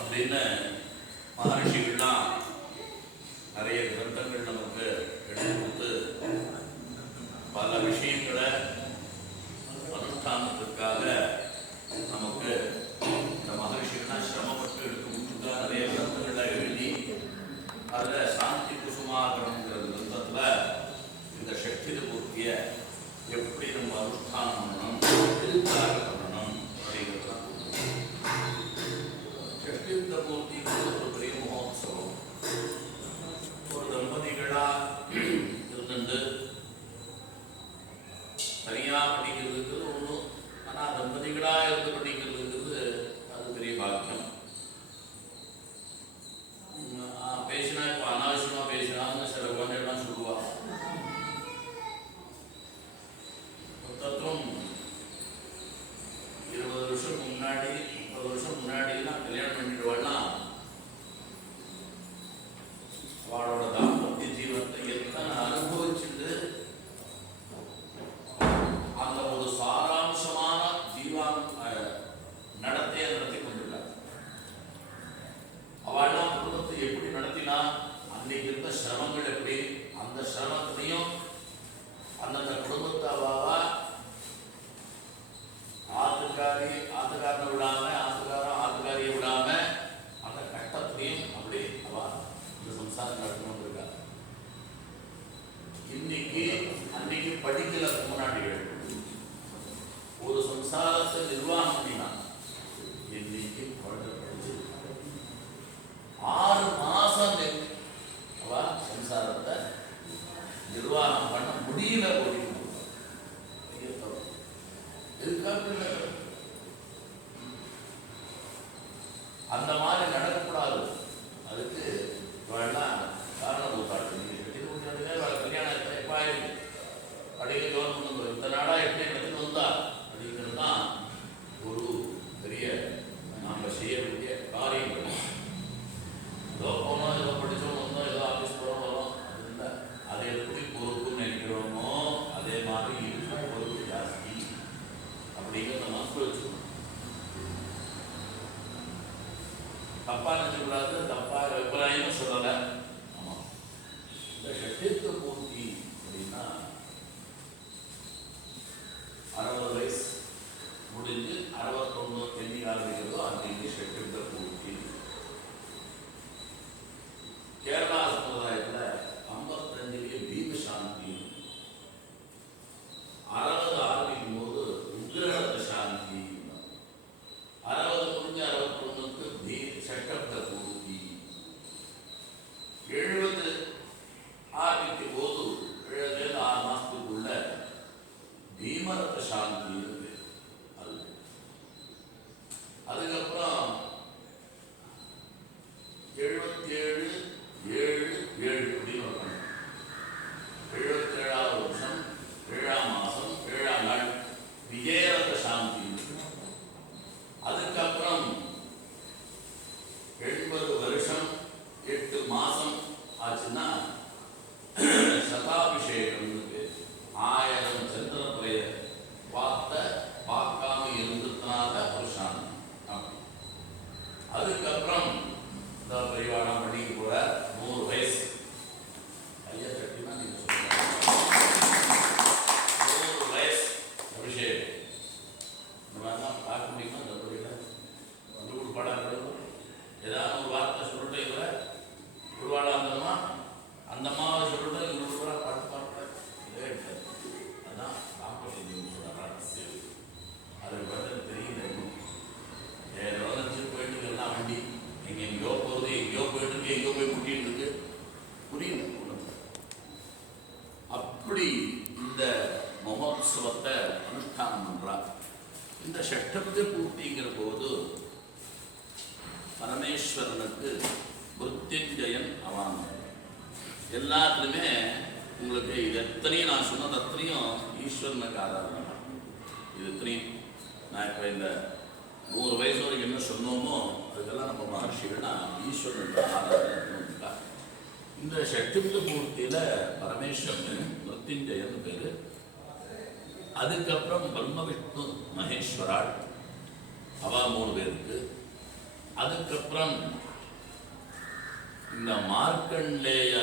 அப்படின்னு மகர்ஷிகள்லாம் நிறைய கிரந்தங்கள் நமக்கு எடுத்து கொடுத்து பல விஷயங்களை அனுஷ்டானத்திற்காக நமக்கு இந்த மகர்ஷிகள்லாம் சிரமப்பட்டு எடுத்து கொடுத்துருக்கா. நிறைய கிரந்தங்களை எழுதி அதில் சாந்தி குசுமாகரம்ங்கிற கிரந்தத்தில் இந்த சக்தி பூர்த்தியை எப்படி நம்ம அனுஷ்டானம் பண்ணணும், எதுக்காக பண்ணணும் அப்படிங்கிறதுலாம் சக்தியுக்த பூர்த்திங்கிறது ஒரு பெரிய மகோத்சவம். ஒரு தம்பதிகளாக இருந்துட்டு தனியாக படிக்கிறதுங்கிறது ஒன்றும், ஆனால் தம்பதிகளாக இருந்து படிக்கிறதுங்கிறது அது பெரிய பாக்கியம். பேசினா இப்போ அனாவசியமாக பேசினான்னு சில குழந்தைகள்லாம் சொல்லுவாங்க. மொத்தத்தும் 20 வருஷம் முன்னாடி 30 வருஷம் முன்னாடிலாம் கல்யாணம் பண்ணிடுவாள்னா அவளோட தாம்பத்திய ஜீவனத்தை எத்தனை அனுபவிச்சுட்டு அந்த ஒரு சாராம்சமான நடத்தையை நடத்தி கொண்டிருக்கார். அவள்லாம் குடும்பத்தை எப்படி நடத்தினா, அன்னைக்கு இருந்த சிரமங்கள் எப்படி, அந்த சிரமத்திலையும் அந்தந்த குடும்பத்தை அவாவா ஆத்துக்காரனை விடாம, ஆத்துக்காரியை விடாம அந்த கட்டத்திலையும் அப்படி அவா இந்த சம்சாரம் நடத்தணும் இருக்கா. அன்னைக்கு படிக்கல முன்னாடிகள் ஒரு சம்சாரத்தை நிர்வாகம் பண்ணினா, இன்னைக்கு குழந்தை படிச்சு 6 மாசம் அவ சம்சாரத்தை நிர்வாகம் பண்ண முடியல. அந்த மாதிரி நடக்கக்கூடாது. அதுக்கு காரணம் கல்யாணம் எப்ப ஆயிருக்கு அப்படியே கவர்மெண்ட் இந்த நாடா எப்படி நடத்திட்டு வந்தா அப்படிங்கிறது தான் ஒரு பெரிய நாம செய்ய வேண்டிய காரியங்கள். ஏதோ போனோம், ஏதோ படித்தோம், வந்தோம், ஏதோ ஆஃபீஸ் போகிறோம், வரோம், அது இல்லை. அதை எப்படி பொறுப்புன்னு நினைக்கிறோமோ அதே மாதிரி இருக்கும் பொறுப்பு ஜாஸ்தி அப்படிங்கிறத மனசில் வச்சுக்கணும். தப்பா நினைக்கக்கூடாது, தப்பா அபிப்பிராயமும் சொல்லலை. ஆமாம், இந்த ஷட்யத்துவ பூர்த்தி அப்படின்னா 60 வயசு முடிஞ்சு 61 எண்ணி ஆரம்பிக்கிறதோ அன்றைக்கு ஷட்யத்துவ பூர்த்தி. கேரளா சமுதாயத்தில் 55 பீமசாந்தி, 60 ஆரம்பிக்கும் போது உக்ரஹத சாந்தி, 60 முடிஞ்சு 61க்கு சட்டப்த பூர்த்தி, 70 ஆரம்பிக்கும் போது 7 6 மாசத்துக்குள்ள பீமரத சாந்தி இருக்கு. அதுக்கப்புறம் 77 7 7 அப்படின்னு ஒரு 77ஆவது வருஷம் 7ஆம் மாசம் 7ஆம் நாள் விஜயரத சாந்தி. அதுக்கப்புறம் 80 வருஷம் 8 மாசம் ஆச்சுன்னா சதாபிஷேகம். 1000 சந்திரபுரைய பார்க்காம இருந்ததுனால ஒரு சாந்தி. அதுக்கப்புறம் இந்த பரிவாரம் பண்ணிக்கு போற 100 வயசு ஐயா கட்டினா நீங்க சொல்லுங்க 100 வயசு அபிஷேகம். இந்த மாதிரிலாம் பார்க்க முடியுமா? இந்த முறையில் வந்து ஒரு படம் ஏதாவது ஒரு வார்த்தை சொல்லிட்டு இல்லை உருவாடா அந்த அம்மாவை சொல்லிட்டு இன்னொரு பாட்டு பாட்டு இதே எடுத்தாரு. அதுதான் தாம்பத்தியம் சொல்றாங்க. அது வந்து தெரியல. ஏதோ போயிட்டு எல்லாம் வண்டி எங்கெங்கயோ போகுது, எங்கேயோ போயிட்டு இருக்கு, எங்கேயோ போய் முட்டிட்டு இருக்கு, புரியல. அப்படி இந்த மகோத்சவத்தை அனுஷ்டானம் பண்றார். இந்த ஷஷ்டபதி பூர்த்திங்கிற போது பரமேஸ்வரனுக்கு மிருத்யுஞ்சயன் அவன். எல்லாத்துலையுமே உங்களுக்கு இது எத்தனையும் நான் சொன்னது அத்தனையும் ஈஸ்வரனுக்கு ஆராதனை. இது எத்தனையும் நான் இப்போ இந்த 100 வயசு வரைக்கும் என்ன சொன்னோமோ அதுக்கெல்லாம் நம்ம மகர்ஷிகள்னா ஈஸ்வரனுக்கு ஆராதனை. இந்த ஷட்புத பூர்த்தியில் பரமேஸ்வரன் மிருத்யுஞ்சயன் பேர். அதுக்கப்புறம் பிரம்ம விஷ்ணு மகேஸ்வராள் அவா 3 பேர். அதுக்கப்புறம் இந்த மார்க்கண்டேய